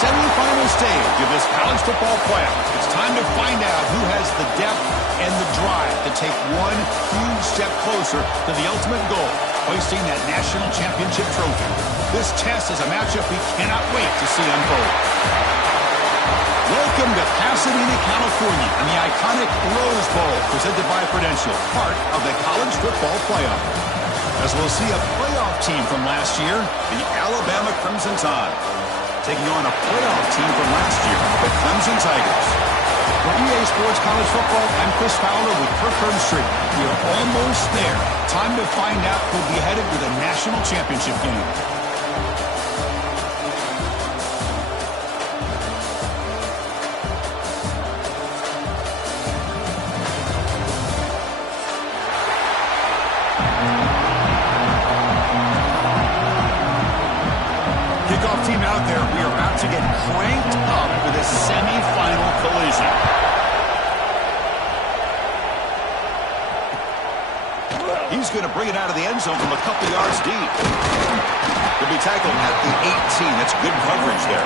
semifinal stage of this college football playoff. It's time to find out who has the depth and the drive to take one huge step closer to the ultimate goal, hoisting that national championship trophy. This test is a matchup we cannot wait to see unfold. Welcome to Pasadena, California, and the iconic Rose Bowl, presented by Prudential, part of the college football playoff. As we'll see a playoff team from last year, the Alabama Crimson Tide, taking on a playoff team from last year, the Clemson Tigers. For EA Sports College Football, I'm Chris Fowler with Kirk Herbstreit. We are almost there. Time to find out who'll be headed to the national championship game. Kickoff team out there. We are about to get cranked up for this semifinal collision. He's going to bring it out of the end zone from a couple yards deep. He'll be tackled at the 18. That's good coverage there.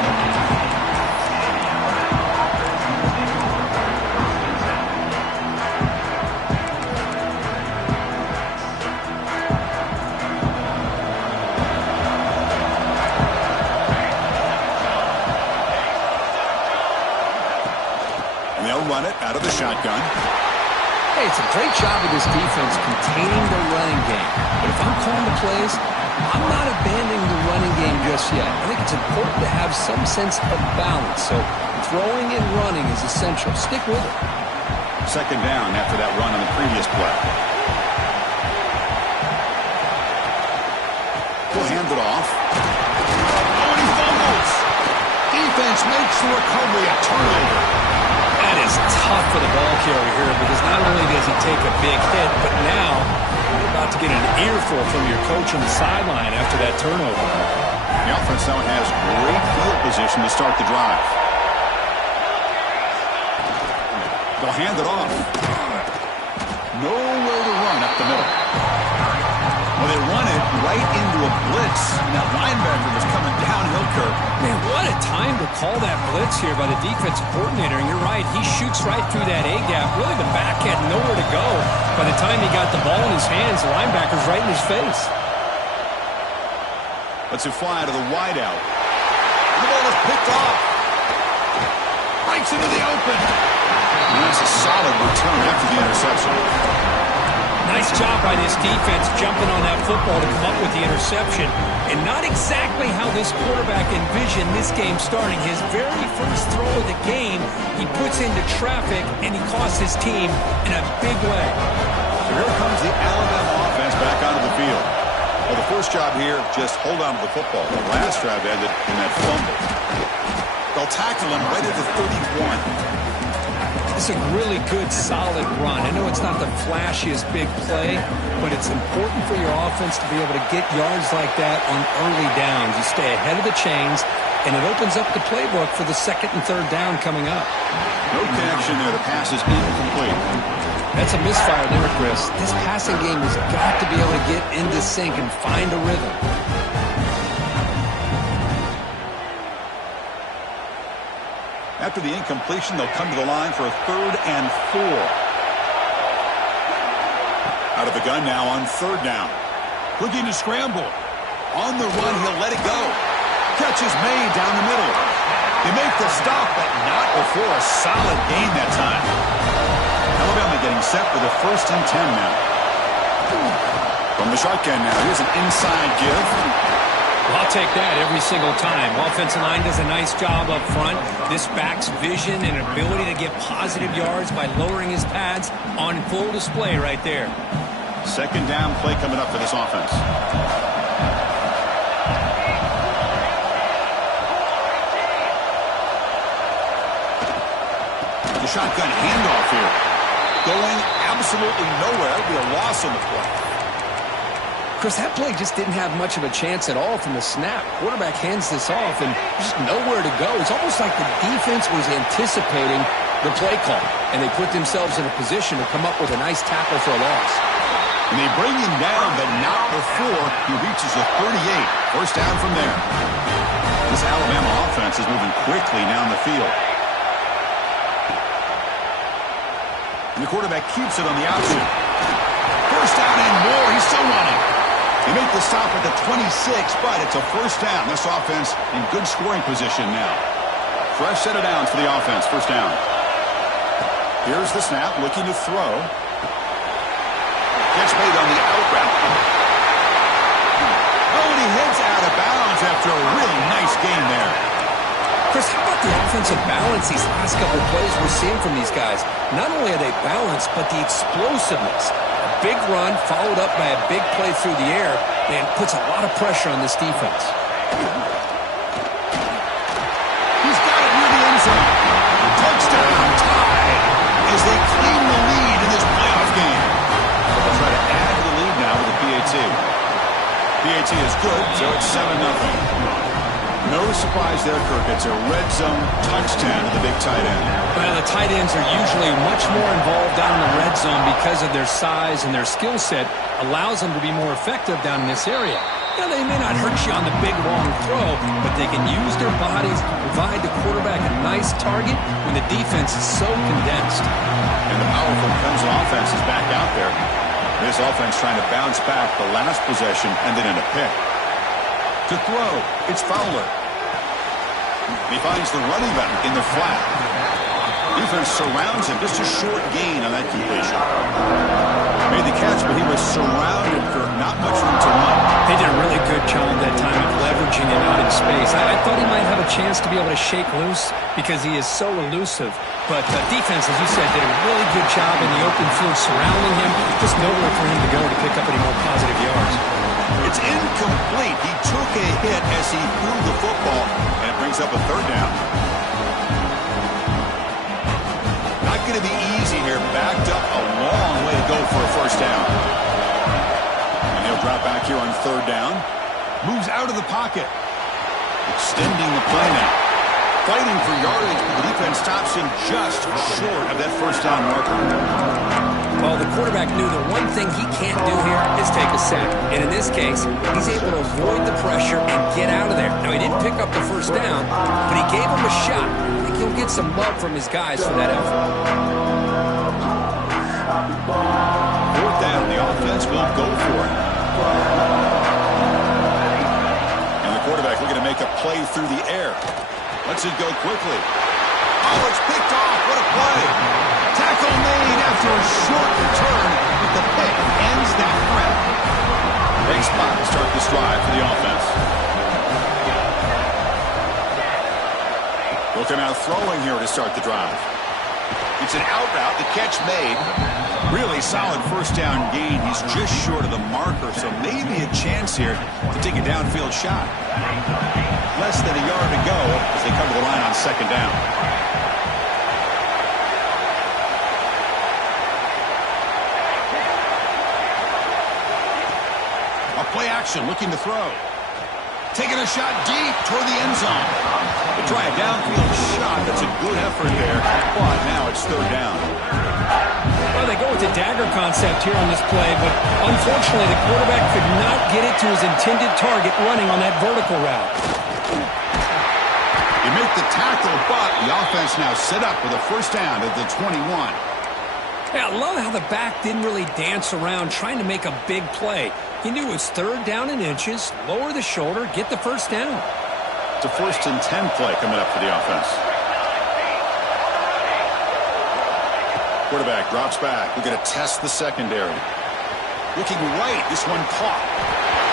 Run it out of the shotgun. Hey, it's a great job of this defense containing the running game. But if I'm calling the plays, I'm not abandoning the running game just yet. I think it's important to have some sense of balance. So throwing and running is essential. Stick with it. Second down after that run on the previous play. He'll hand it off. Oh, and he fumbles. Defense makes the recovery a turnover. That is tough for the ball carrier here, because not only does he take a big hit, but now you're about to get an earful from your coach on the sideline after that turnover. The offense now has great field position to start the drive. They'll hand it off. Nowhere to run up the middle. Well, they run it right into a blitz, and that linebacker was coming downhill, Kirk. Man, what a time to call that blitz here by the defensive coordinator. And you're right, he shoots right through that A-gap. Really, the back had nowhere to go. By the time he got the ball in his hands, the linebacker's right in his face. Let's it fly out of the wideout. The ball is picked off. Breaks into the open. And that's a solid return after the interception. Nice job by this defense jumping on that football to come up with the interception. And not exactly how this quarterback envisioned this game starting. His very first throw of the game, he puts into traffic, and he costs his team in a big way. So here comes the Alabama offense back onto the field. Well, the first job here, just hold on to the football. The last drive ended in that fumble. They'll tackle him right at the 31. It's a really good, solid run. I know it's not the flashiest big play, but it's important for your offense to be able to get yards like that on early downs. You stay ahead of the chains, and it opens up the playbook for the second and third down coming up. No connection there. The pass is incomplete. That's a misfire there, Chris. This passing game has got to be able to get into sync and find a rhythm. After the incompletion, they'll come to the line for a 3rd and 4. Out of the gun now on 3rd down. Looking to scramble. On the run, he'll let it go. Catch is made down the middle. They make the stop, but not before a solid gain that time. Alabama getting set for the 1st and 10 now. From the shotgun now, here's an inside give. I'll take that every single time. Offensive line does a nice job up front. This back's vision and ability to get positive yards by lowering his pads on full display right there. Second down play coming up for this offense. The shotgun handoff here. Going absolutely nowhere. It'll be a loss on the play. Chris, that play just didn't have much of a chance at all from the snap. Quarterback hands this off, and just nowhere to go. It's almost like the defense was anticipating the play call, and they put themselves in a position to come up with a nice tackle for a loss. And they bring him down, but not before he reaches the 38. First down from there. This Alabama offense is moving quickly down the field. And the quarterback keeps it on the outside. First down and more. He's still running. They make the stop at the 26, but it's a first down. This offense in good scoring position now. Fresh set of downs for the offense. First down. Here's the snap, looking to throw. Catch made on the out route. Oh, and he heads out of bounds after a really nice game there. Chris, how about the offensive balance these last couple of plays we're seeing from these guys? Not only are they balanced, but the explosiveness. A big run followed up by a big play through the air, and puts a lot of pressure on this defense. He's got it near the end zone. Touchdown, tie, as they claim the lead in this playoff game. They'll try to add to the lead now with the PAT. PAT is good, so it's 7-0. No surprise there, Kirk. It's a red zone touchdown to the big tight end. Well, the tight ends are usually much more involved down in the red zone because of their size and their skill set allows them to be more effective down in this area. Now, they may not hurt you on the big, long throw, but they can use their bodies to provide the quarterback a nice target when the defense is so condensed. And the powerful Clemson offense is back out there. This offense trying to bounce back the last possession and then in a pick. To throw, it's Fowler. He finds the running back in the flat. Defense surrounds him. Just a short gain on that completion. Made the catch, but he was surrounded for not much room to run. They did a really good job that time of leveraging him out in space. I thought he might have a chance to be able to shake loose because he is so elusive. But defense, as you said, did a really good job in the open field surrounding him. Just nowhere for him to go to pick up any more positive yards. It's incomplete. He took a hit as he threw the football, and it brings up a third down. Not going to be easy here. Backed up a long way to go for a first down. And he'll drop back here on third down. Moves out of the pocket. Extending the play now. Fighting for yardage, but the defense stops him just short of that first down marker. Well, the quarterback knew the one thing he can't do here is take a sack. And in this case, he's able to avoid the pressure and get out of there. Now, he didn't pick up the first down, but he gave him a shot. I think he'll get some love from his guys for that effort. Fourth down, the offense will go for it. And the quarterback looking to make a play through the air. Lets it go quickly. Oh, it's picked off. What a play. Tackle made after a short return, but the pick ends that threat. Great spot to start this drive for the offense. Looking out throwing here to start the drive. It's an out route, the catch made. Really solid first down gain. He's just short of the marker, so maybe a chance here to take a downfield shot. Less than a yard to go as they come to the line on second down. A play action, looking to throw. Taking a shot deep toward the end zone. They try a downfield shot. That's a good effort there, but now it's third down. Well, they go with the dagger concept here on this play, but unfortunately the quarterback could not get it to his intended target running on that vertical route. You make the tackle, but the offense now set up with a first down at the 21. Yeah, I love how the back didn't really dance around trying to make a big play. He knew it was third down in inches, lower the shoulder, get the first down. It's a 1st and 10 play coming up for the offense. Quarterback drops back. We're going to test the secondary. Looking right, this one caught.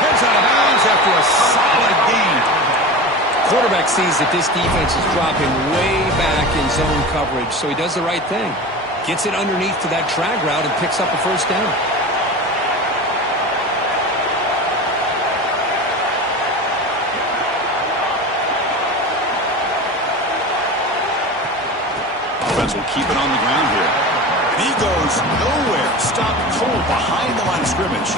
Heads out of bounds after a solid gain. Quarterback sees that this defense is dropping way back in zone coverage, so he does the right thing. Gets it underneath to that drag route and picks up a first down. Offense will keep it on the ground here. He goes nowhere. Stopped cold behind the line of scrimmage.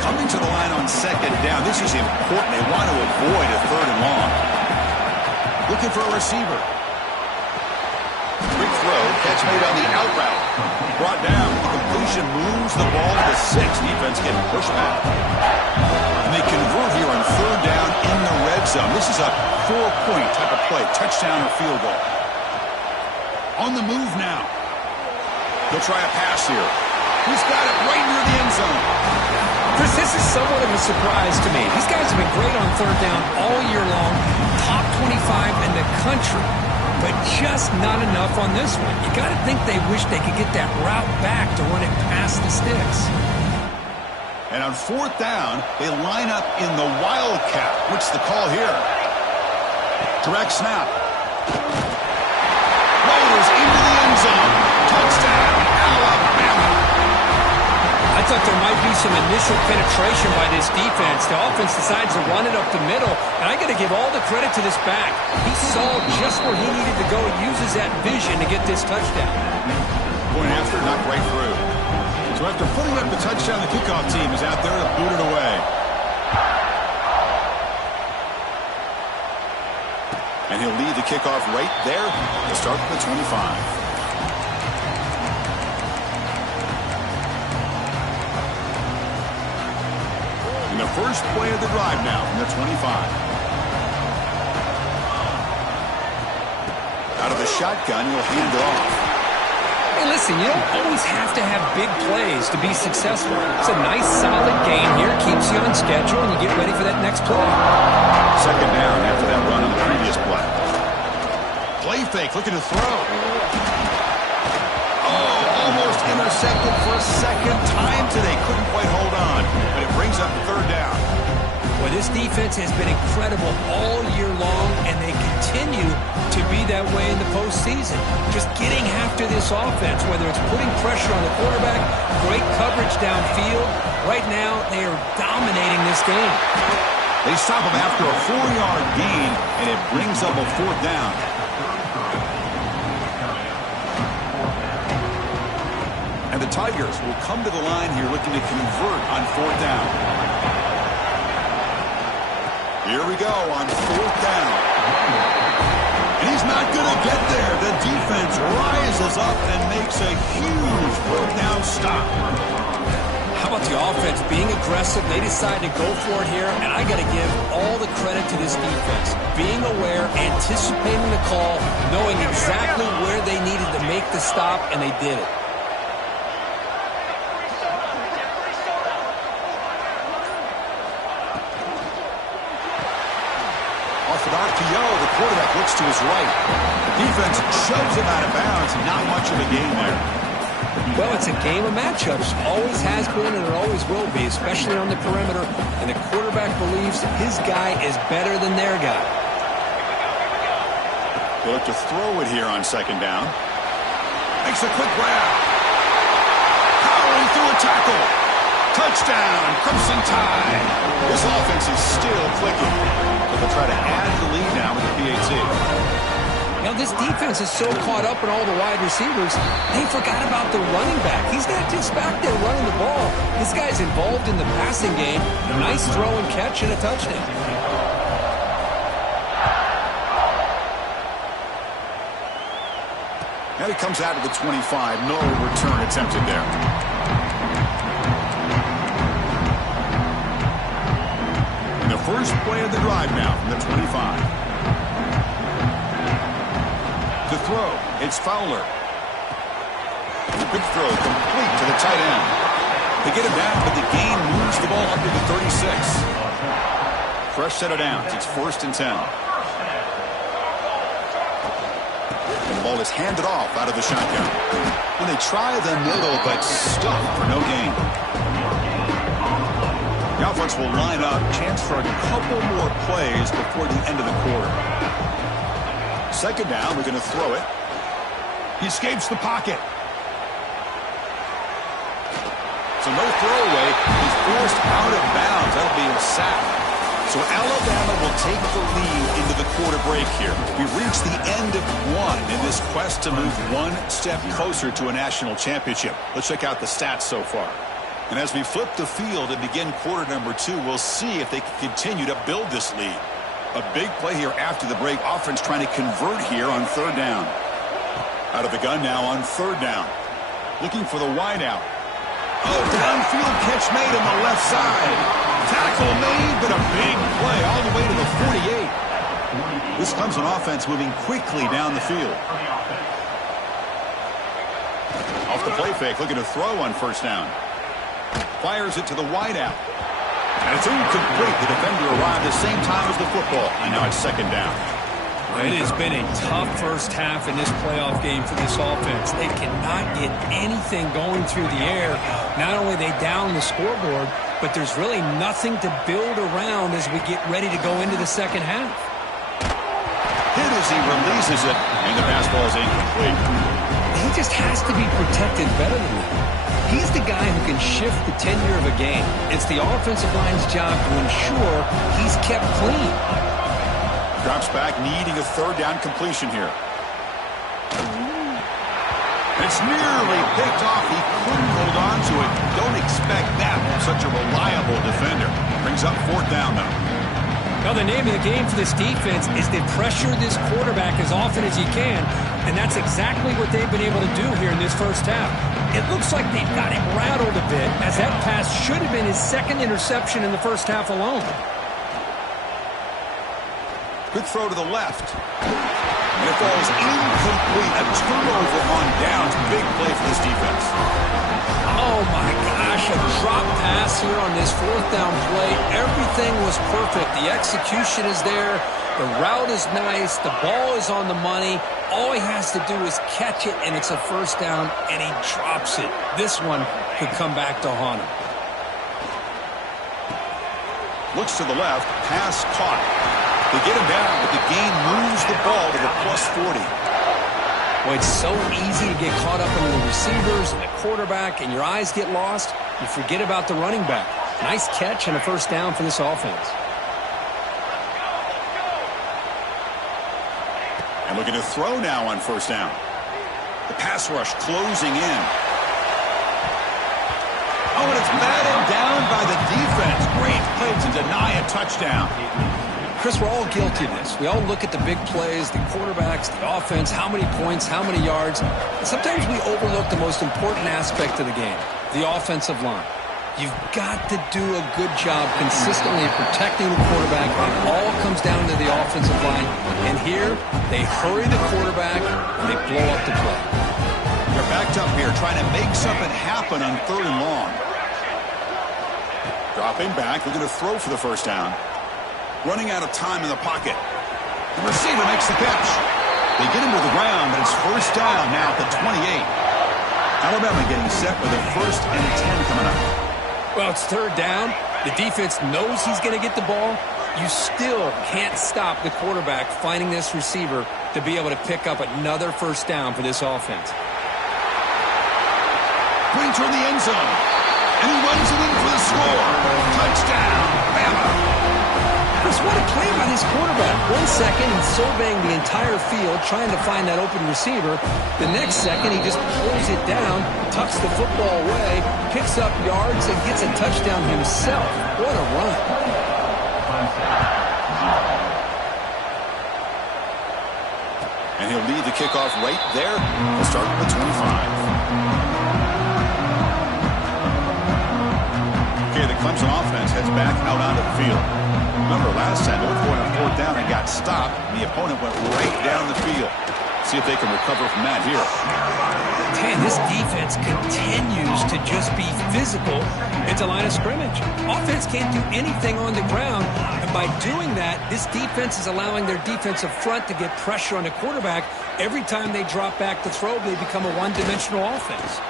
Coming to the line on second down. This is important. They want to avoid a third and long. Looking for a receiver. Quick throw, Catch made on the out route. Brought down. The completion moves the ball to the 6. Defense getting pushed back. And they convert here on third down in the red zone. This is a 4-point type of play. Touchdown or field goal. On the move now. He'll try a pass here. He's got it right near the end zone. Chris, this is somewhat of a surprise to me. These guys have been great on third down all year long. Top 25 in the country. But just not enough on this one. You got to think they wish they could get that route back to run it past the sticks. And on fourth down, they line up in the Wildcat. What's the call here? Direct snap. Rolls into the end zone. Touchdown, Alabama. I thought there might be some initial penetration by this defense. The offense decides to run it up the middle, and I got to give all the credit to this back. He saw just where he needed to go and uses that vision to get this touchdown. Going after, not right through. So after putting up the touchdown, the kickoff team is out there to boot it away. And he'll lead the kickoff right there to start the 25. In the first play of the drive now from the 25. Out of the shotgun, he'll hand it off. Hey, listen, you don't always have to have big plays to be successful. It's a nice, solid game here. Keeps you on schedule, and you get ready for that next play. Second down after that run on the previous play. Play fake, looking to throw. Oh, almost intercepted for a second time today. Couldn't quite hold on, but it brings up third down. Well, this defense has been incredible all year long, and they continue to be that way in the postseason. Just getting after this offense, whether it's putting pressure on the quarterback, great coverage downfield. Right now, they are dominating this game. They stop him after a 4-yard gain, and it brings up a fourth down. And the Tigers will come to the line here looking to convert on fourth down. Here we go on fourth down. And he's not going to get there. The defense rises up and makes a huge fourth down stop. How about the offense being aggressive? They decide to go for it here, and I got to give all the credit to this defense. Being aware, anticipating the call, knowing exactly where they needed to make the stop, and they did it. The quarterback looks to his right. Defense shoves him out of bounds. Not much of a game there. Well, it's a game of matchups. Always has been and it always will be, especially on the perimeter. And the quarterback believes his guy is better than their guy. They look to throw it here on second down. Makes a quick grab. Powering through a tackle. Touchdown, Clemson Tide. This offense is still clicking. But they'll try to add to the lead now with the PAT. Now, this defense is so caught up in all the wide receivers, they forgot about the running back. He's not just back there running the ball. This guy's involved in the passing game. A nice throw and catch and a touchdown. And he comes out of the 25. No return attempted there. First play of the drive now from the 25. To throw, it's Fowler. Good throw, complete to the tight end. They get him down, but the gain moves the ball up to the 36. Fresh set of downs. It's 1st and 10. And the ball is handed off out of the shotgun. And they try the middle, but stuffed for no gain. The offense will line up, chance for a couple more plays before the end of the quarter. Second down, we're going to throw it. He escapes the pocket. So no throwaway. He's forced out of bounds. That'll be a sack. So Alabama will take the lead into the quarter break here. We've reached the end of one in this quest to move one step closer to a national championship. Let's check out the stats so far. And as we flip the field and begin quarter number 2, we'll see if they can continue to build this lead. A big play here after the break. Offense trying to convert here on third down. Out of the gun now on third down. Looking for the wide out. Oh, downfield catch made on the left side. Tackle made, but a big play all the way to the 48. This Clemson offense moving quickly down the field. Off the play fake, looking to throw on first down. Fires it to the wide out. And it's incomplete. The defender arrived the same time as the football. And now it's second down. It has been a tough first half in this playoff game for this offense. They cannot get anything going through the air. Not only they down the scoreboard, but there's really nothing to build around as we get ready to go into the second half. Hit as he releases it, and the pass ball is incomplete. He just has to be protected better than that. He's the guy who can shift the tenure of a game. It's the offensive line's job to ensure he's kept clean. Drops back, needing a third down completion here. It's nearly picked off. He couldn't hold on to it. Don't expect that from such a reliable defender. Brings up fourth down, though. Now, the name of the game for this defense is to pressure this quarterback as often as you can, and that's exactly what they've been able to do here in this first half. It looks like they've got him rattled a bit, as that pass should have been his second interception in the first half alone. Good throw to the left. And it falls incomplete. A turnover on downs. Big play for this defense. Oh, my gosh. A drop pass here on this fourth down play. Everything was perfect. The execution is there. The route is nice. The ball is on the money. All he has to do is catch it, and it's a first down, and he drops it. This one could come back to haunt him. Looks to the left. Pass caught. They get him down, but the gain moves the ball to the plus 40. Well, it's so easy to get caught up in the receivers and the quarterback, and your eyes get lost. You forget about the running back. Nice catch and a first down for this offense. And looking to throw now on first down. The pass rush closing in. Oh, and it's batted down by the defense. Great play to deny a touchdown. Chris, we're all guilty of this. We all look at the big plays, the quarterbacks, the offense, how many points, how many yards. And sometimes we overlook the most important aspect of the game, the offensive line. You've got to do a good job consistently protecting the quarterback. It all comes down to the offensive line. And here, they hurry the quarterback, and they blow up the play. They're backed up here, trying to make something happen on third and long. Dropping back, looking to throw for the first down. Running out of time in the pocket. The receiver makes the catch. They get him to the ground, but it's first down now at the 28. Alabama getting set with a 1st and 10 coming up. Well, it's third down. The defense knows he's going to get the ball. You still can't stop the quarterback finding this receiver to be able to pick up another first down for this offense. Going toward the end zone. And he runs it in for the score. Touchdown, Bama. Chris, what a play by this quarterback. 1 second, he's surveying the entire field, trying to find that open receiver. The next second, he just pulls it down, tucks the football away, picks up yards, and gets a touchdown himself. What a run. And he'll lead the kickoff right there. We'll start with the 25. Okay, the Clemson offense heads back out onto the field. Remember, last time they were going on fourth down and got stopped, and the opponent went right down the field. See if they can recover from that here. Man, this defense continues to just be physical at the line of scrimmage. Offense can't do anything on the ground, and by doing that, this defense is allowing their defensive front to get pressure on the quarterback. Every time they drop back to throw, they become a one-dimensional offense.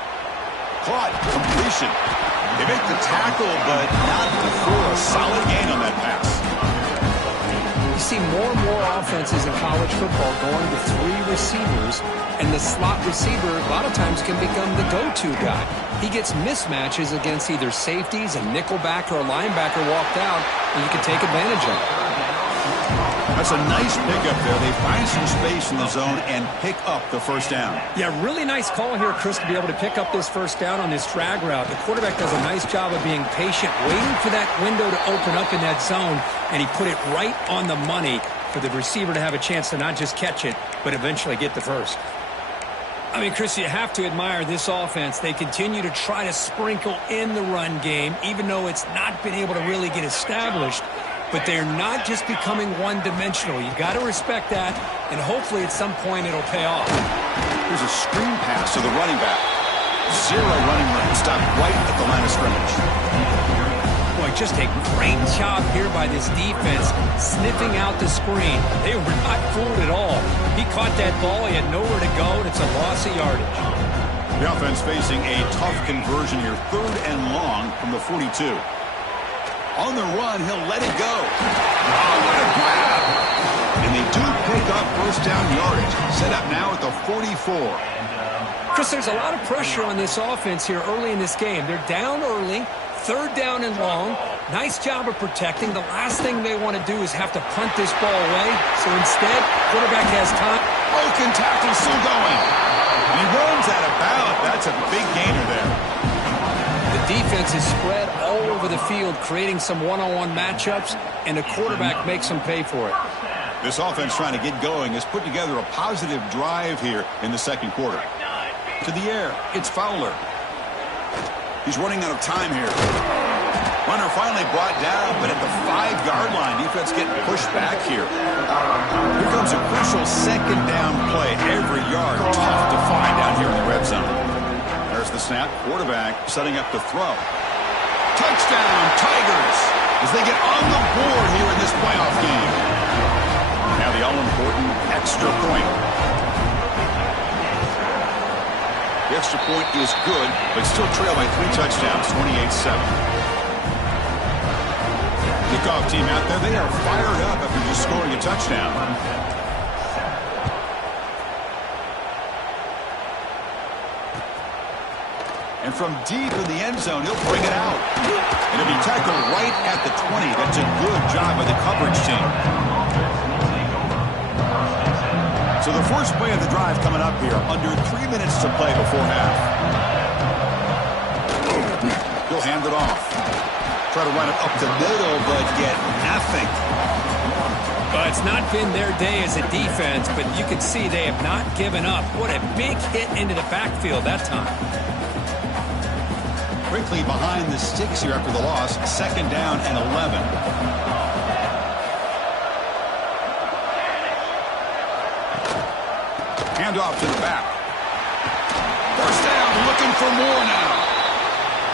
Caught, completion. They make the tackle, but not before a solid gain on that pass. You see more and more offenses in college football going to 3 receivers, and the slot receiver a lot of times can become the go-to guy. He gets mismatches against either safeties, a nickelback, or a linebacker walked out, and you can take advantage of it. That's a nice pickup there. They find some space in the zone and pick up the first down. Yeah, really nice call here, Chris, to be able to pick up this first down on this drag route. The quarterback does a nice job of being patient, waiting for that window to open up in that zone, and he put it right on the money for the receiver to have a chance to not just catch it, but eventually get the first. I mean, Chris, you have to admire this offense. They continue to try to sprinkle in the run game, even though it's not been able to really get established. But they're not just becoming one-dimensional. You've got to respect that, and hopefully at some point it'll pay off. Here's a screen pass to the running back. Zero running room. Stopped right at the line of scrimmage. Boy, just a great job here by this defense, sniffing out the screen. They were not fooled at all. He caught that ball. He had nowhere to go, and it's a loss of yardage. The offense facing a tough conversion here. 3rd and long from the 42. On the run, he'll let it go. Oh, what a grab! And they do pick up first down yardage. Set up now at the 44. Chris, there's a lot of pressure on this offense here early in this game. They're down early, 3rd down and long. Nice job of protecting. The last thing they want to do is have to punt this ball away. So instead, quarterback has time. Broken tackle still going. And he runs out of bounds. That's a big gainer there. The defense is spread all over the field, creating some one-on-one matchups, and the quarterback makes them pay for it. This offense trying to get going has put together a positive drive here in the second quarter. To the air, it's Fowler. He's running out of time here. Runner finally brought down, but at the 5-yard line, defense getting pushed back here. Here comes a crucial second down play. Every yard tough to find down here in the red zone. There's the snap. Quarterback setting up to throw. Touchdown, Tigers, as they get on the board here in this playoff game. Now the all-important extra point. The extra point is good, but still trail by 3 touchdowns, 28-7. Kickoff team out there, they are fired up after just scoring a touchdown. And from deep in the end zone, he'll bring it out. And it'll be tackled right at the 20. That's a good job by the coverage team. So the first play of the drive coming up here, under 3 minutes to play before half. He'll hand it off. Try to run it up the middle, but get nothing. Well, it's not been their day as a defense, but you can see they have not given up. What a big hit into the backfield that time. Quickly behind the sticks here after the loss. 2nd down and 11. Hand off to the back. First down, looking for more now.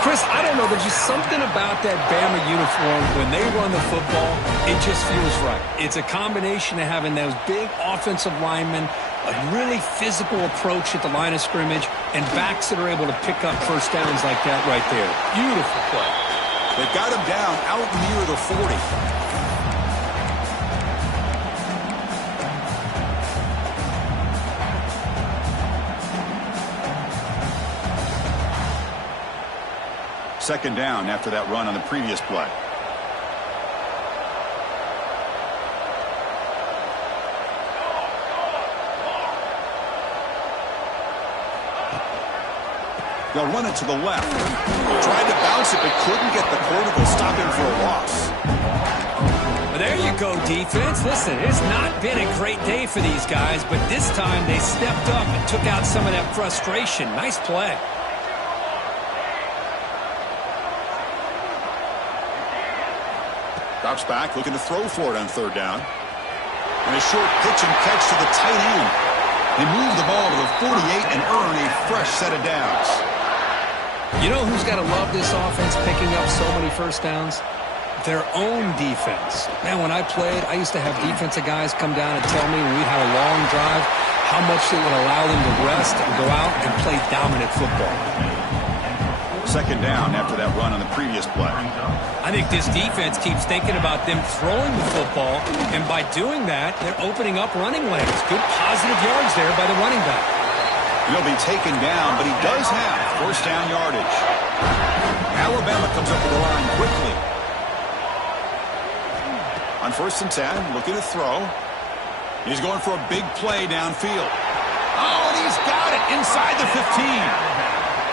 Chris, I don't know. There's just something about that Bama uniform. When they run the football, it just feels right. It's a combination of having those big offensive linemen, a really physical approach at the line of scrimmage, and backs that are able to pick up first downs like that right there. Beautiful play. They got him down out near the 40. Second down after that run on the previous play. They'll run it to the left. Tried to bounce it, but couldn't get the quarter to stop him for a loss. Well, there you go, defense. Listen, it's not been a great day for these guys, but this time they stepped up and took out some of that frustration. Nice play. Drops back, looking to throw for it on 3rd down. And a short pitch and catch to the tight end. They move the ball to the 48 and earn a fresh set of downs. You know who's got to love this offense picking up so many first downs? Their own defense. Man, when I played, I used to have defensive guys come down and tell me when we had a long drive how much it would allow them to rest and go out and play dominant football. 2nd down after that run on the previous play. I think this defense keeps thinking about them throwing the football, and by doing that, they're opening up running lanes. Good positive yards there by the running back. He'll be taken down, but he does have first down yardage. Alabama comes up to the line quickly. On 1st and 10, looking to throw. He's going for a big play downfield. Oh, and he's got it inside the 15.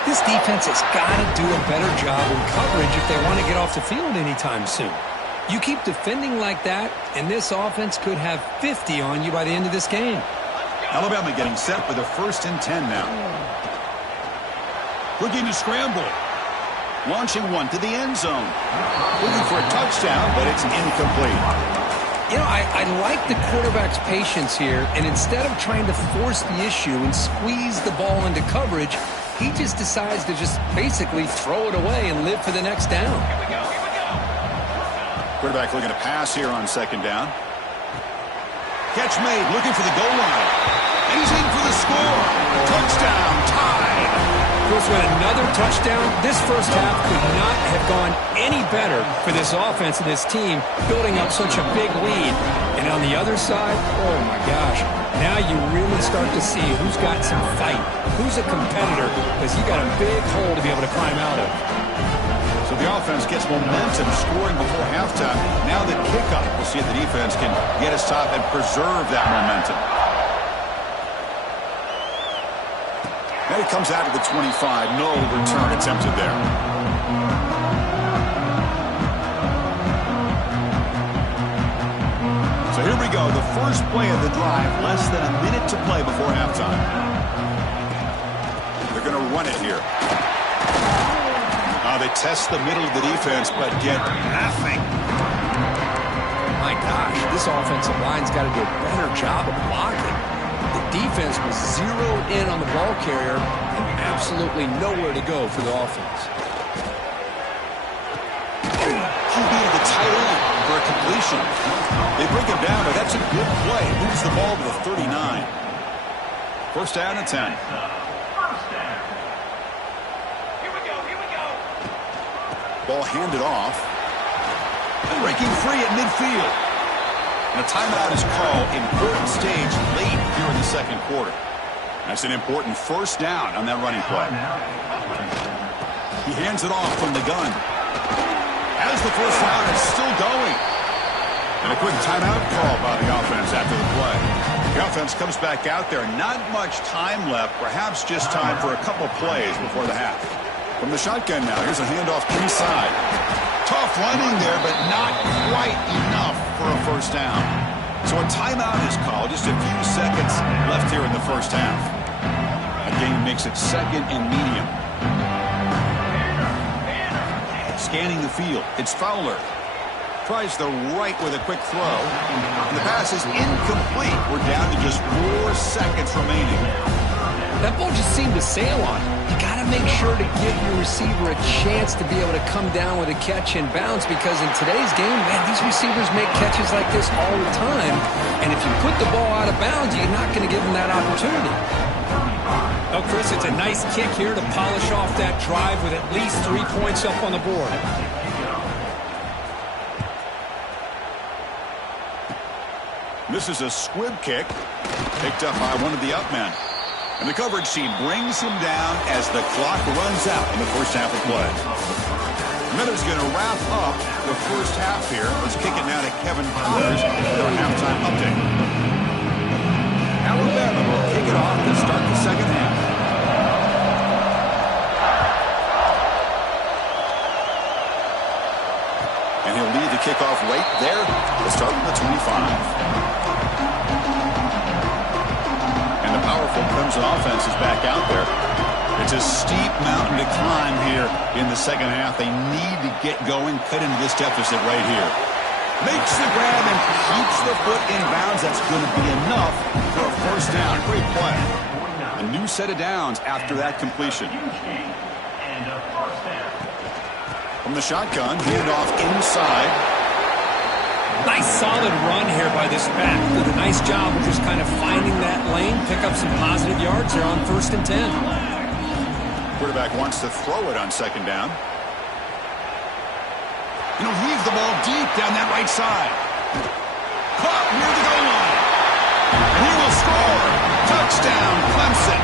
This defense has got to do a better job in coverage if they want to get off the field anytime soon. You keep defending like that, and this offense could have 50 on you by the end of this game. Alabama getting set for the 1st and 10 now. Looking to scramble. Launching one to the end zone. Looking for a touchdown, but it's incomplete. You know, I like the quarterback's patience here, and instead of trying to force the issue and squeeze the ball into coverage, he just decides to just basically throw it away and live for the next down. Here we go. Quarterback looking to pass here on 2nd down. Catch made, looking for the goal line. And he's in for the score. Touchdown, tied. Of course, with another touchdown, this first half could not have gone any better for this offense and this team, building up such a big lead. And on the other side, oh my gosh, now you really start to see who's got some fight, who's a competitor, because you got a big hole to be able to climb out of. So the offense gets momentum scoring before halftime. Now the kickoff. We'll see if the defense can get a stop and preserve that momentum. Now he comes out to the 25. No return attempted there. So here we go. The first play of the drive. Less than a minute to play before halftime. They're going to run it here. They test the middle of the defense, but get nothing. My gosh, this offensive line's got to do a better job of blocking. The defense was zeroed in on the ball carrier and absolutely nowhere to go for the offense. QB to the tight end for a completion. They bring him down, but that's a good play. Moves the ball to the 39. 1st down and 10. Ball handed off. Breaking free at midfield. And a timeout is called. Important stage late here in the 2nd quarter. That's an important 1st down on that running play. He hands it off from the gun. As the 1st down, it's still going. And a quick timeout call by the offense after the play. The offense comes back out there. Not much time left. Perhaps just time for a couple plays before the half. From the shotgun now, here's a handoff inside. Tough running there, but not quite enough for a 1st down. So a timeout is called. Just a few seconds left here in the 1st half. A game makes it 2nd and medium. Scanning the field. It's Fowler. Tries the right with a quick throw. And the pass is incomplete. We're down to just 4 seconds remaining. That ball just seemed to sail on him. You got to make sure to give your receiver a chance to be able to come down with a catch and bounce, because in today's game, man, these receivers make catches like this all the time. And if you put the ball out of bounds, you're not going to give them that opportunity. Oh, Chris, it's a nice kick here to polish off that drive with at least 3 points up on the board. This is a squib kick picked up by one of the up men. And the coverage team brings him down as the clock runs out in the 1st half of play. Miller's going to wrap up the 1st half here. Let's kick it now to Kevin Connors for our halftime update. Alabama will kick it off to start the 2nd half. And he'll lead the kickoff right there to start from the 25. Powerful Clemson offense is back out there. It's a steep mountain to climb here in the 2nd half. They need to get going, cut into this deficit right here. Makes the grab and keeps the foot in bounds. That's going to be enough for a 1st down. Great play. A new set of downs after that completion. From the shotgun, handed off inside. Nice solid run here by this back. Did a nice job of just kind of finding that lane, pick up some positive yards there on 1st and 10. Quarterback wants to throw it on 2nd down. And he'll heave the ball deep down that right side. Caught near the goal line. And he will score. Touchdown, Clemson.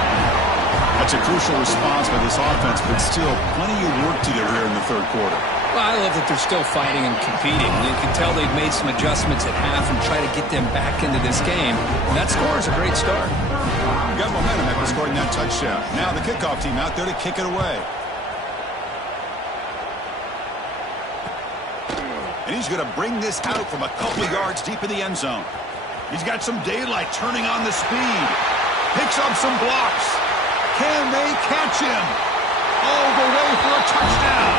That's a crucial response by this offense, but still plenty of work to do here in the 3rd quarter. Well, I love that they're still fighting and competing. You can tell they've made some adjustments at half and try to get them back into this game. And that score is a great start. Got momentum after scoring that touchdown. Now the kickoff team out there to kick it away. And he's going to bring this out from a couple of yards deep in the end zone. He's got some daylight turning on the speed. Picks up some blocks. Can they catch him? All the way for a touchdown.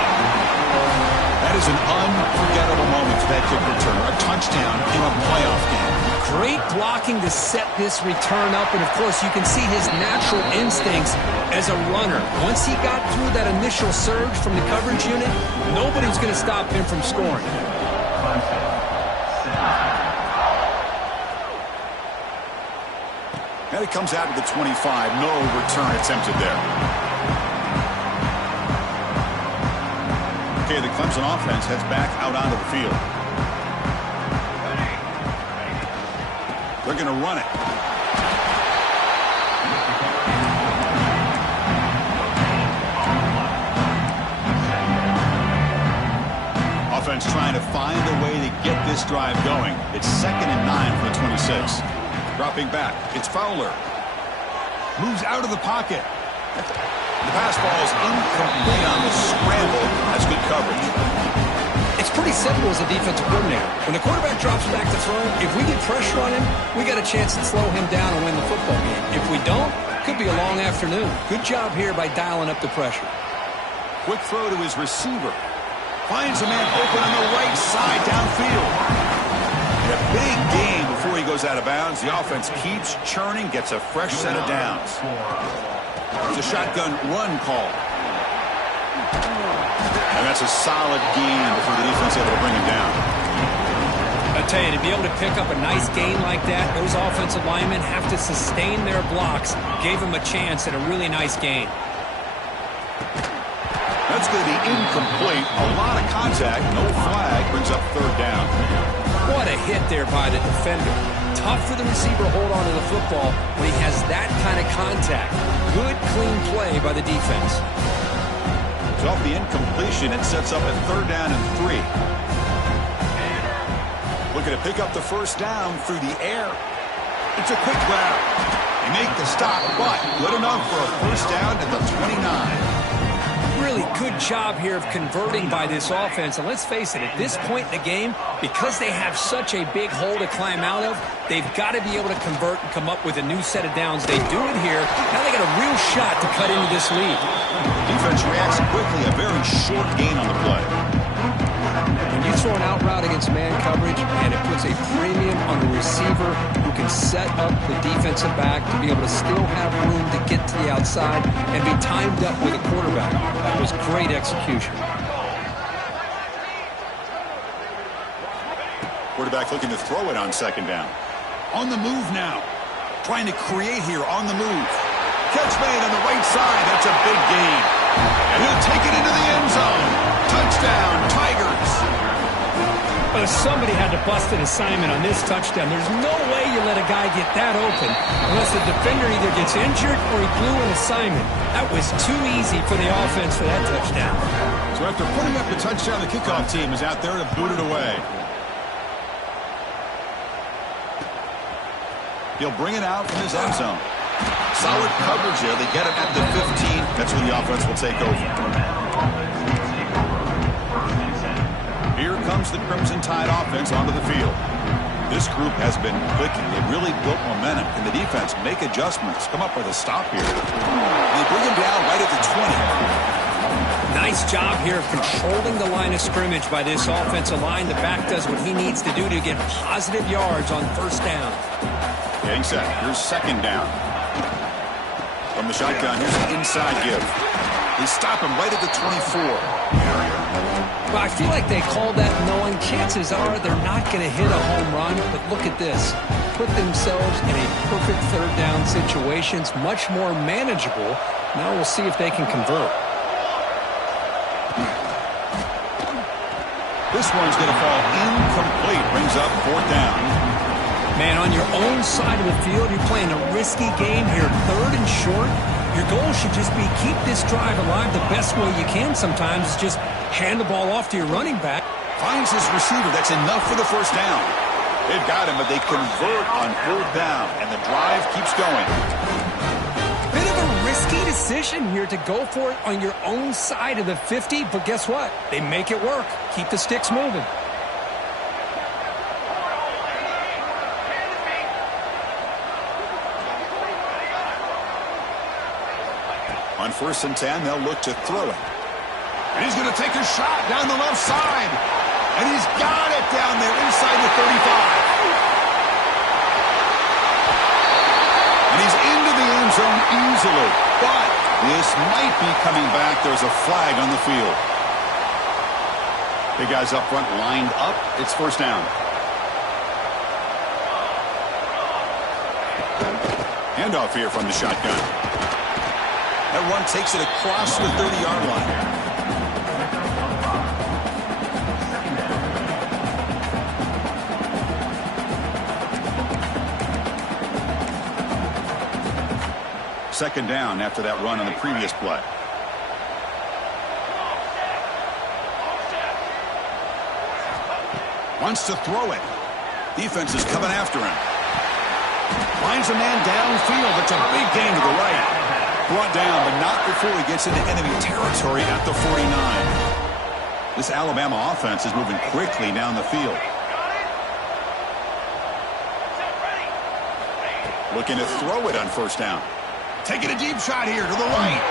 That is an unforgettable moment for that kick return. A touchdown in a playoff game. Great blocking to set this return up, and of course you can see his natural instincts as a runner. Once he got through that initial surge from the coverage unit, nobody's going to stop him from scoring. And it comes out to the 25. No return attempted there. Okay, the Clemson offense heads back out onto the field. They're going to run it. Offense trying to find a way to get this drive going. It's 2nd and 9 for the 26. Dropping back. It's Fowler. Moves out of the pocket. The pass ball is incomplete on the scramble. That's good coverage. It's pretty simple as a defensive coordinator. When the quarterback drops back to throw, if we get pressure on him, we got a chance to slow him down and win the football game. If we don't, could be a long afternoon. Good job here by dialing up the pressure. Quick throw to his receiver. Finds a man open on the right side downfield. A big game before he goes out of bounds. The offense keeps churning, gets a fresh set of downs. It's a shotgun run call. And that's a solid gain before the defense able to bring him down. I tell you, to be able to pick up a nice gain like that, those offensive linemen have to sustain their blocks. Gave him a chance at a really nice gain. That's going to be incomplete. A lot of contact. No flag. Brings up 3rd down. What a hit there by the defender. Tough for the receiver to hold on to the football when he has that kind of contact. Good, clean play by the defense. So off the incompletion, it sets up a 3rd down and 3. Looking to pick up the 1st down through the air. It's a quick grab. They make the stop, but good enough for a 1st down at the 29. Really good job here of converting by this offense. And let's face it, at this point in the game, because they have such a big hole to climb out of, they've got to be able to convert and come up with a new set of downs. They do it here. Now they got a real shot to cut into this lead. Defense reacts quickly. A very short gain on the play. When you throw an out route against man coverage, and it puts a premium on the receiver who can set up the defensive back to be able to still have room to get to the outside and be timed up with a quarterback. That was great execution. Quarterback looking to throw it on 2nd down. On the move now. Trying to create here on the move. Catch made on the right side. That's a big gain. And he'll take it into the end zone. Touchdown, Tigers. Well, somebody had to bust an assignment on this touchdown. There's no way you let a guy get that open unless the defender either gets injured or he blew an assignment. That was too easy for the offense for that touchdown. So after putting up the touchdown, the kickoff team is out there to boot it away. He'll bring it out from his end zone. Solid coverage here. They get it at the 15. That's where the offense will take over. Here comes the Crimson Tide offense onto the field. This group has been clicking. They really built momentum. Can the defense make adjustments? Come up with a stop here. They bring him down right at the 20. Nice job here of controlling the line of scrimmage by this offensive line. The back does what he needs to do to get positive yards on 1st down. Getting set. Here's 2nd down. From the shotgun, here's an inside give. They stop him right at the 24. Well, I feel like they called that knowing chances are they're not going to hit a home run, but look at this. Put themselves in a perfect 3rd down situation. It's much more manageable. Now we'll see if they can convert. This one's going to fall incomplete. Brings up 4th down. Man, on your own side of the field, you're playing a risky game here. 3rd and short. Your goal should just be keep this drive alive the best way you can sometimes. Is just hand the ball off to your running back. Finds his receiver. That's enough for the 1st down. They've got him, but they convert on 4th down, and the drive keeps going. Bit of a risky decision here to go for it on your own side of the 50, but guess what? They make it work. Keep the sticks moving. 1st and 10, they'll look to throw it. And he's going to take a shot down the left side. And he's got it down there inside the 35. And he's into the end zone easily. But this might be coming back. There's a flag on the field. Big guys up front lined up. It's 1st down. Handoff here from the shotgun. That run takes it across the 30-yard line. Second down after that run on the previous play. Wants to throw it. Defense is coming after him. Finds a man downfield. It's a big gain to the right. Brought down, but not before he gets into enemy territory at the 49. This Alabama offense is moving quickly down the field. Looking to throw it on 1st down. Taking a deep shot here to the right.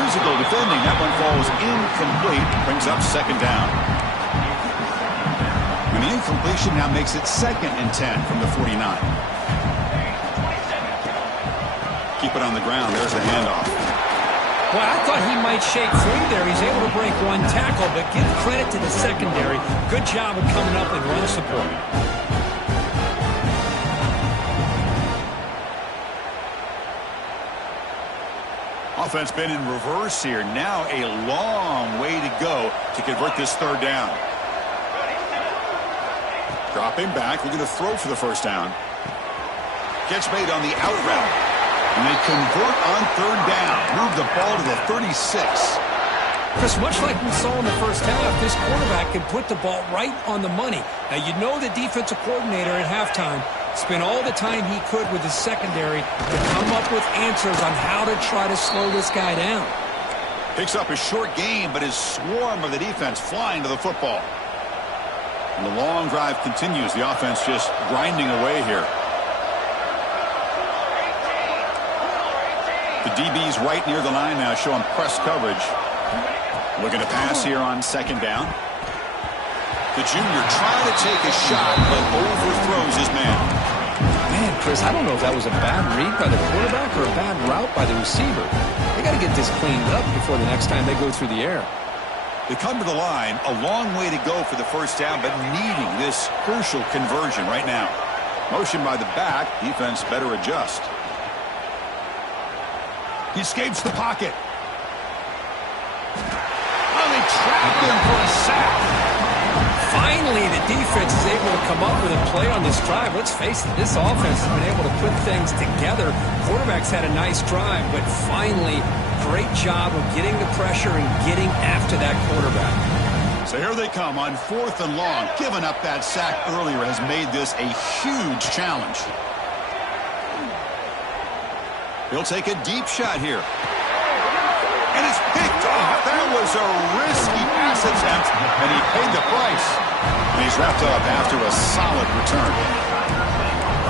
Physical defending. That one falls incomplete. Brings up 2nd down. And the incompletion now makes it 2nd and 10 from the 49. Keep it on the ground. There's the handoff. Well, I thought he might shake free there. He's able to break one tackle, but give credit to the secondary. Good job of coming up and run support. Offense been in reverse here. Now a long way to go to convert this 3rd down. Dropping back. We're going to throw for the 1st down. Catch made on the out route. And they convert on 3rd down. Move the ball to the 36. Chris, much like we saw in the 1st half, this quarterback can put the ball right on the money. Now, you know the defensive coordinator at halftime spent all the time he could with his secondary to come up with answers on how to try to slow this guy down. Picks up a short gain, but his swarm of the defense flying to the football. And the long drive continues. The offense just grinding away here. The DB's right near the line now, showing press coverage. Looking to pass here on 2nd down. The junior trying to take a shot, but overthrows his man. Man, Chris, I don't know if that was a bad read by the quarterback or a bad route by the receiver. They got to get this cleaned up before the next time they go through the air. They come to the line, a long way to go for the 1st down, but needing this crucial conversion right now. Motion by the back, defense better adjust. He escapes the pocket. Oh, they trapped him for a sack. Finally, the defense is able to come up with a play on this drive. Let's face it, this offense has been able to put things together. Quarterback's had a nice drive, but finally, great job of getting the pressure and getting after that quarterback. So here they come on 4th and long. Giving up that sack earlier has made this a huge challenge. He'll take a deep shot here. And it's picked off. That was a risky pass attempt, and he paid the price. And he's wrapped up after a solid return.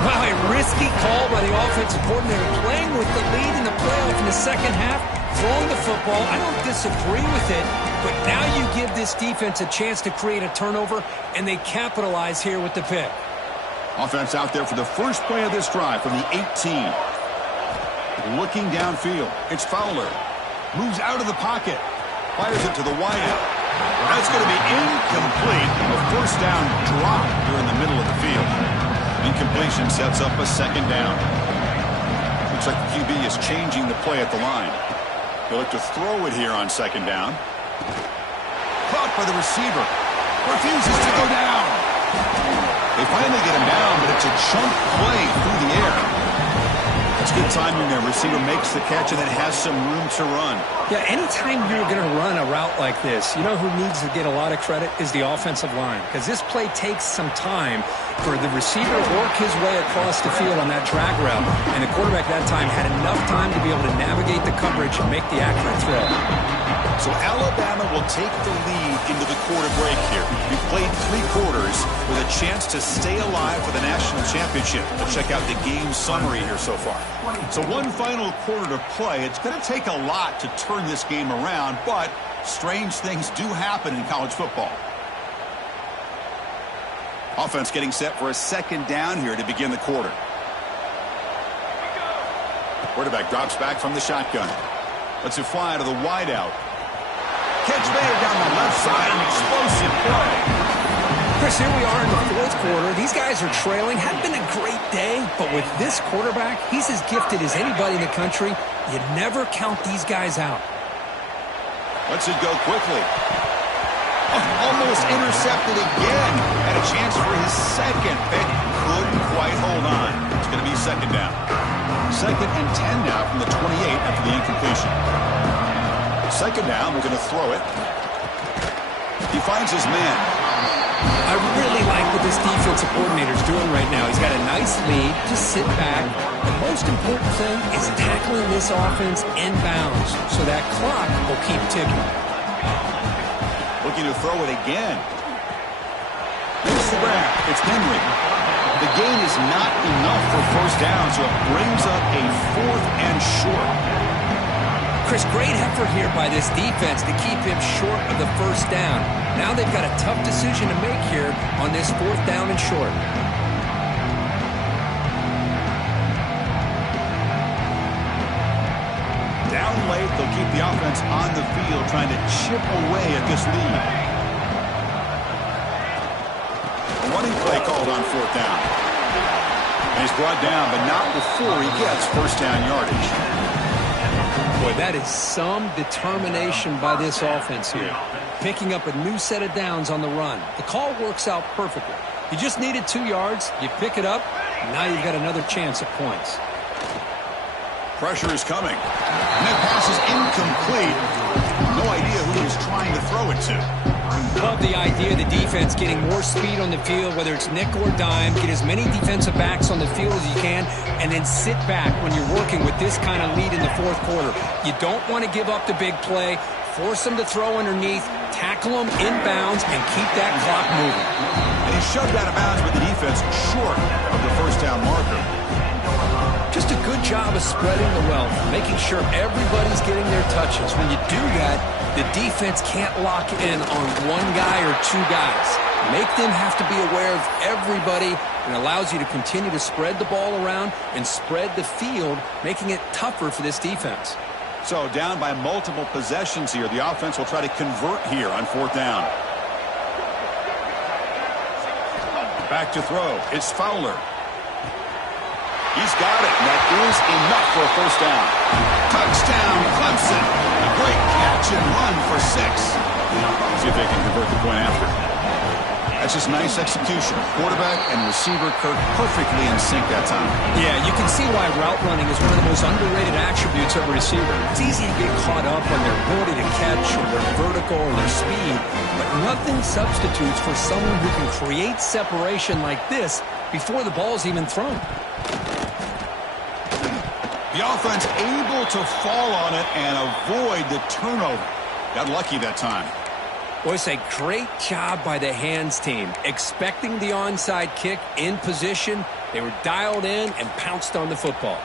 Wow, a risky call by the offensive coordinator, playing with the lead in the playoff in the 2nd half, throwing the football. I don't disagree with it, but now you give this defense a chance to create a turnover, and they capitalize here with the pick. Offense out there for the first play of this drive from the 18. Looking downfield. It's Fowler. Moves out of the pocket. Fires it to the wideout. That's going to be incomplete. A 1st down drop here in the middle of the field. Incompletion sets up a 2nd down. Looks like the QB is changing the play at the line. He'll look to throw it here on 2nd down. Caught by the receiver. Refuses to go down. They finally get him down, but it's a chunk play through the air. That's good timing there. Receiver makes the catch and then has some room to run. Yeah, anytime you're going to run a route like this, you know who needs to get a lot of credit is the offensive line, because this play takes some time for the receiver to work his way across the field on that drag route, and the quarterback that time had enough time to be able to navigate the coverage and make the accurate throw. So Alabama will take the lead into the quarter break here. We've played 3 quarters with a chance to stay alive for the national championship. Let's check out the game summary here so far. So one final quarter to play. It's going to take a lot to turn this game around, but strange things do happen in college football. Offense getting set for a second down here to begin the quarter. Quarterback drops back from the shotgun. Lets it fly to the wideout. Catch made down the left side, an explosive play. Chris, here we are in the 4th quarter. These guys are trailing. Hadn't been a great day, but with this quarterback, he's as gifted as anybody in the country. You never count these guys out. Lets it go quickly. Almost intercepted again. Had a chance for his second pick. Couldn't quite hold on. It's going to be second down. 2nd and 10 now from the 28 after the incompletion. Second down, we're going to throw it. He finds his man. I really like what this defensive coordinator's doing right now. He's got a nice lead. Just sit back. The most important thing is tackling this offense inbounds so that clock will keep ticking. Looking to throw it again. There's the grab. It's Henry. The gain is not enough for first down, so it brings up a 4th and short. Chris, great effort here by this defense to keep him short of the first down. Now they've got a tough decision to make here on this 4th down and short. Down late, they'll keep the offense on the field, trying to chip away at this lead. A running play called on 4th down. And he's brought down, but not before he gets first down yardage. Boy, that is some determination by this offense here. Picking up a new set of downs on the run. The call works out perfectly. You just needed 2 yards. You pick it up. And now you've got another chance at points. Pressure is coming. And that pass is incomplete. No idea who he was trying to throw it to. Love the idea of the defense getting more speed on the field, whether it's nickel or dime. Get as many defensive backs on the field as you can, and then sit back when you're working with this kind of lead in the 4th quarter. You don't want to give up the big play. Force them to throw underneath, tackle them inbounds, and keep that clock moving. And he shoved out of bounds with the defense short of the first down marker. Just a good job of spreading the wealth, making sure everybody's getting their touches. When you do that, the defense can't lock in on one guy or 2 guys. Make them have to be aware of everybody, and allows you to continue to spread the ball around and spread the field, making it tougher for this defense. So down by multiple possessions here. The offense will try to convert here on 4th down. Back to throw. It's Fowler. He's got it. And that is enough for a first down. Touchdown, Clemson. A great catch and run for 6. See if they can convert the point after. That's just nice execution. Quarterback and receiver Kirk perfectly in sync that time. Yeah, you can see why route running is one of the most underrated attributes of a receiver. It's easy to get caught up on their ability to catch or their vertical or their speed, but nothing substitutes for someone who can create separation like this before the ball's even thrown. The offense able to fall on it and avoid the turnover. Got lucky that time. Boy, it's a great job by the hands team. Expecting the onside kick in position. They were dialed in and pounced on the football.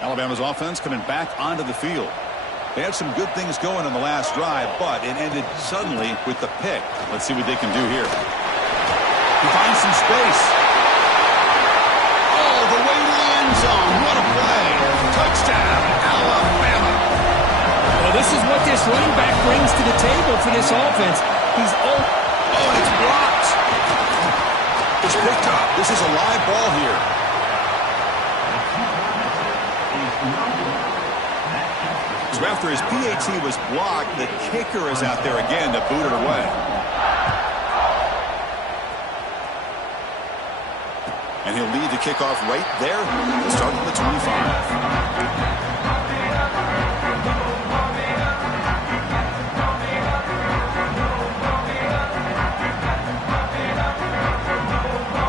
Alabama's offense coming back onto the field. They had some good things going on the last drive, but it ended suddenly with the pick. Let's see what they can do here. He finds some space. Oh, the way to the end zone. What a play. Touchdown, Alabama. Well, this is what this running back brings to the table for this offense. He's Oh, and it's blocked. It's picked up. This is a live ball here. So after his PAT was blocked, the kicker is out there again to boot it away. And he'll lead the kickoff right there to start from the 25.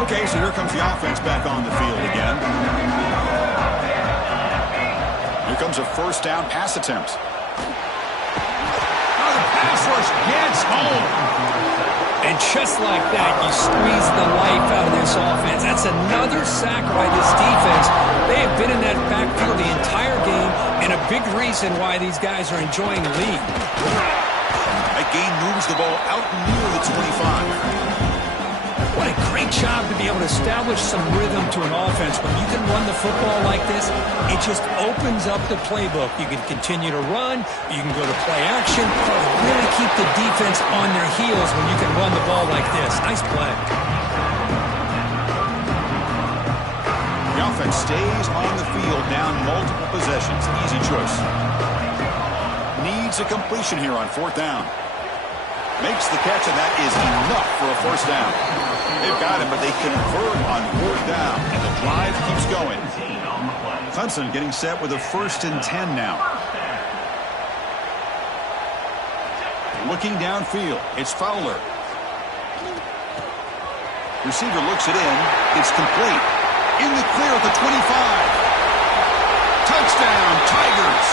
Okay, so here comes the offense back on the field again. comes a first down pass attempt. Oh, the pass rush gets home. And just like that, you squeeze the life out of this offense. That's another sack by this defense. They have been in that backfield the entire game, and a big reason why these guys are enjoying the lead. That gain moves the ball out near the 25. What a great job to be able to establish some rhythm to an offense. When you can run the football like this, it just opens up the playbook. You can continue to run. You can go to play action. Really keep the defense on their heels when you can run the ball like this. Nice play. The offense stays on the field, down multiple possessions. Easy choice. Needs a completion here on 4th down. Makes the catch, and that is enough for a first down. They've got him, but they convert on 4th down, and the drive keeps going. Clemson getting set with a 1st and 10 now. Looking downfield, it's Fowler. Receiver looks it in. It's complete. In the clear at the 25. Touchdown, Tigers.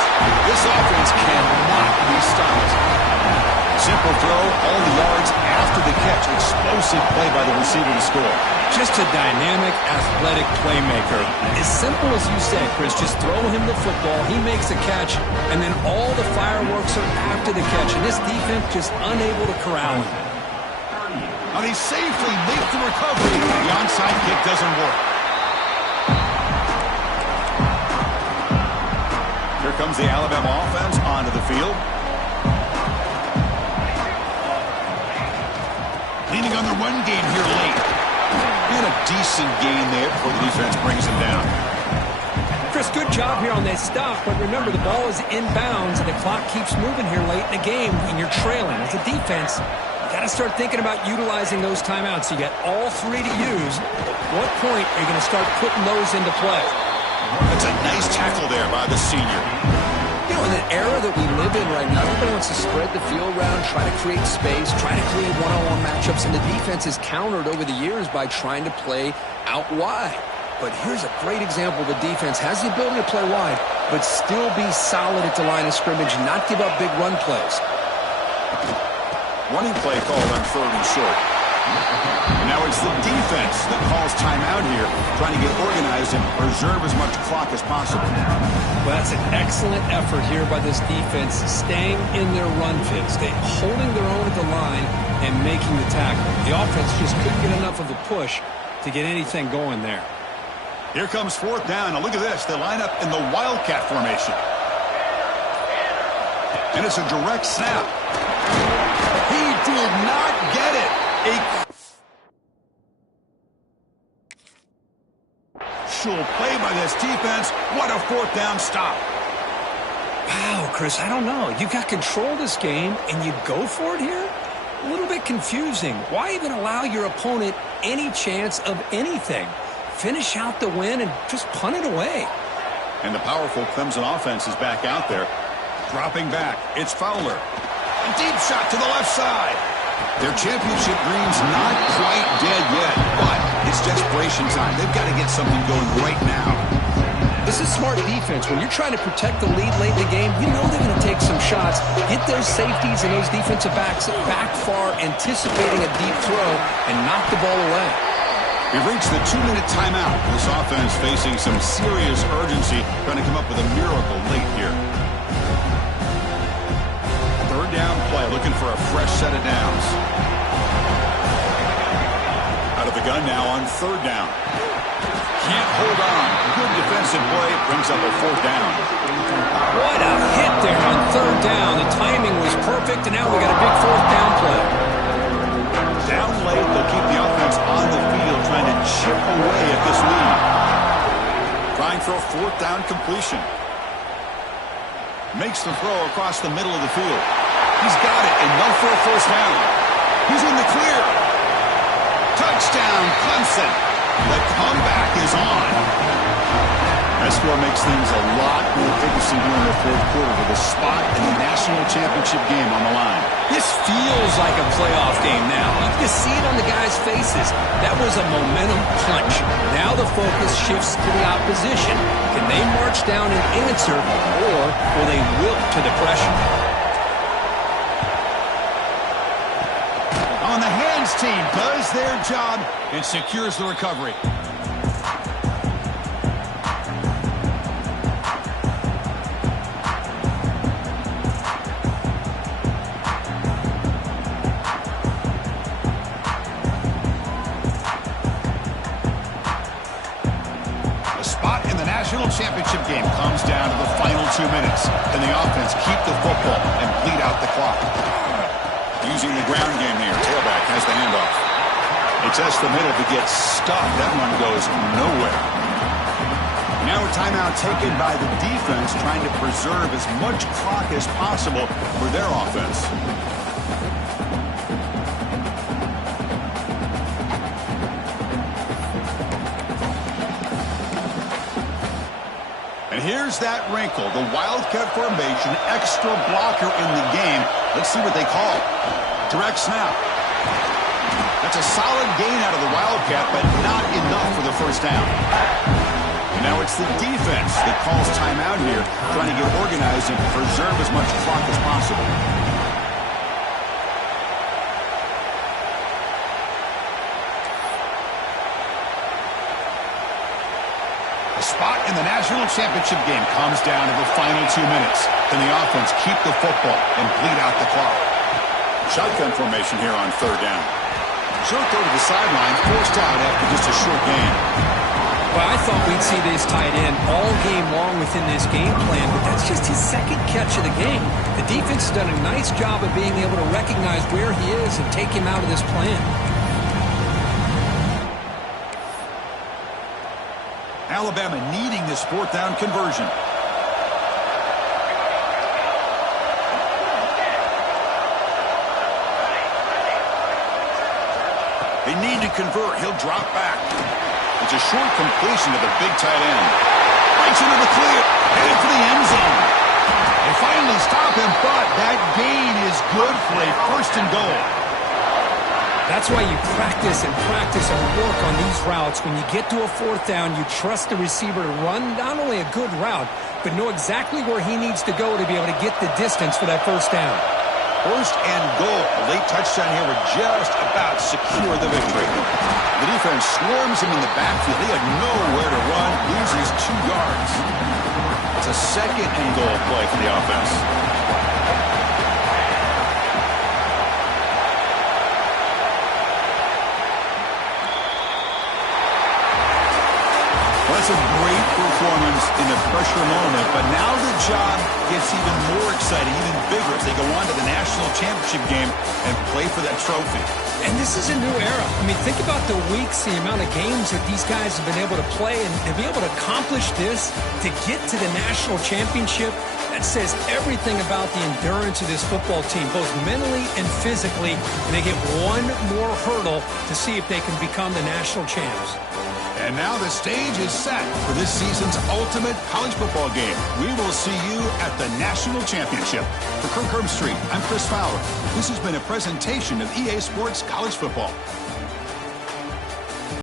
This offense cannot be stopped. Simple throw, all the yards after the catch. Explosive play by the receiver to score. Just a dynamic, athletic playmaker. As simple as you said, Chris, just throw him the football, he makes a catch, and then all the fireworks are after the catch. And this defense just unable to corral him. And he safely makes the recovery. The onside kick doesn't work. Here comes the Alabama offense onto the field. Leaning on the run game here late. And a decent gain there before the defense brings him down. Chris, good job here on that stop, but remember the ball is inbounds and the clock keeps moving here late in the game when you're trailing. As a defense, you got to start thinking about utilizing those timeouts. You got all 3 to use. At what point are you going to start putting those into play? That's a nice tackle there by the senior. You know, in the era that we live in right now, everybody wants to spread the field around, try to create space, try to create one-on-one matchups, and the defense is countered over the years by trying to play out wide. But here's a great example. The defense has the ability to play wide, but still be solid at the line of scrimmage, not give up big run plays. Running play called on 3rd and short. And now it's the defense that calls timeout here, trying to get organized and preserve as much clock as possible. Well, that's an excellent effort here by this defense, staying in their run fit, holding their own at the line and making the tackle. The offense just couldn't get enough of a push to get anything going there. Here comes 4th down. Now look at this. They line up in the Wildcat formation. And it's a direct snap. He did not get it. Play by this defense. What a 4th down stop. Wow, Chris, I don't know. You got control of this game, and you go for it here? A little bit confusing. Why even allow your opponent any chance of anything? Finish out the win and just punt it away. And the powerful Clemson offense is back out there. Dropping back. It's Fowler. A deep shot to the left side. Their championship dream's not quite dead yet, but it's desperation time. They've got to get something going right now. This is smart defense. When you're trying to protect the lead late in the game, you know they're going to take some shots. Get those safeties and those defensive backs back far, anticipating a deep throw, and knock the ball away. We've reached the 2-minute timeout. This offense facing some serious urgency, trying to come up with a miracle late here. 3rd down play, looking for a fresh set of downs. Out of the gun now on 3rd down. Can't hold on. Good defensive play, brings up a 4th down. What a hit there on 3rd down. The timing was perfect, and now we got a big 4th down play. Down late, they'll keep the offense on the field, trying to chip away at this lead. Trying for a 4th down completion. Makes the throw across the middle of the field. He's got it, and no for a first down. He's in the clear. Touchdown, Clemson. The comeback is on. That score makes things a lot more interesting here in the 4th quarter with a spot in the national championship game on the line. This feels like a playoff game now. You can see it on the guys' faces. That was a momentum punch. Now the focus shifts to the opposition. Can they march down and answer, or will they wilt to the pressure? On the hands team does their job and secures the recovery. Championship game comes down to the final 2 minutes. Can the offense keep the football and bleed out the clock? Using the ground game here. Tailback has the handoff. They test the middle to get stuffed. That one goes nowhere. Now a timeout taken by the defense, trying to preserve as much clock as possible for their offense. Here's that wrinkle, the Wildcat formation, extra blocker in the game. Let's see what they call. Direct snap. That's a solid gain out of the Wildcat, but not enough for the first down. And now it's the defense that calls timeout here, trying to get organized and preserve as much clock as possible. Spot in the national championship game comes down to the final 2 minutes. Can the offense keep the football and bleed out the clock? Shotgun formation here on third down. Short throw to the sideline, forced out after just a short gain. Well, I thought we'd see this tight end all game long within this game plan, but that's just his second catch of the game. The defense has done a nice job of being able to recognize where he is and take him out of this plan. Alabama needing this fourth down conversion. They need to convert. He'll drop back. It's a short completion to the big tight end. Breaks into the clear. Headed for the end zone. They finally stop him, but that gain is good for a first and goal. That's why you practice and work on these routes. When you get to a fourth down, you trust the receiver to run not only a good route, but know exactly where he needs to go to be able to get the distance for that first down. First and goal. A late touchdown here would just about secure the victory. The defense swarms him in the backfield. He had nowhere to run, loses 2 yards. It's a second and goal play for the offense. That's a great performance in the pressure moment, but now the job gets even more exciting, even bigger as they go on to the national championship game and play for that trophy. And this is a new era. I mean, think about the weeks, the amount of games that these guys have been able to play, and to be able to accomplish this, to get to the national championship, that says everything about the endurance of this football team, both mentally and physically, and they get one more hurdle to see if they can become the national champs. And now the stage is set for this season's ultimate college football game. We will see you at the national championship. For Kirk Herbstreit, I'm Chris Fowler. This has been a presentation of EA Sports College Football.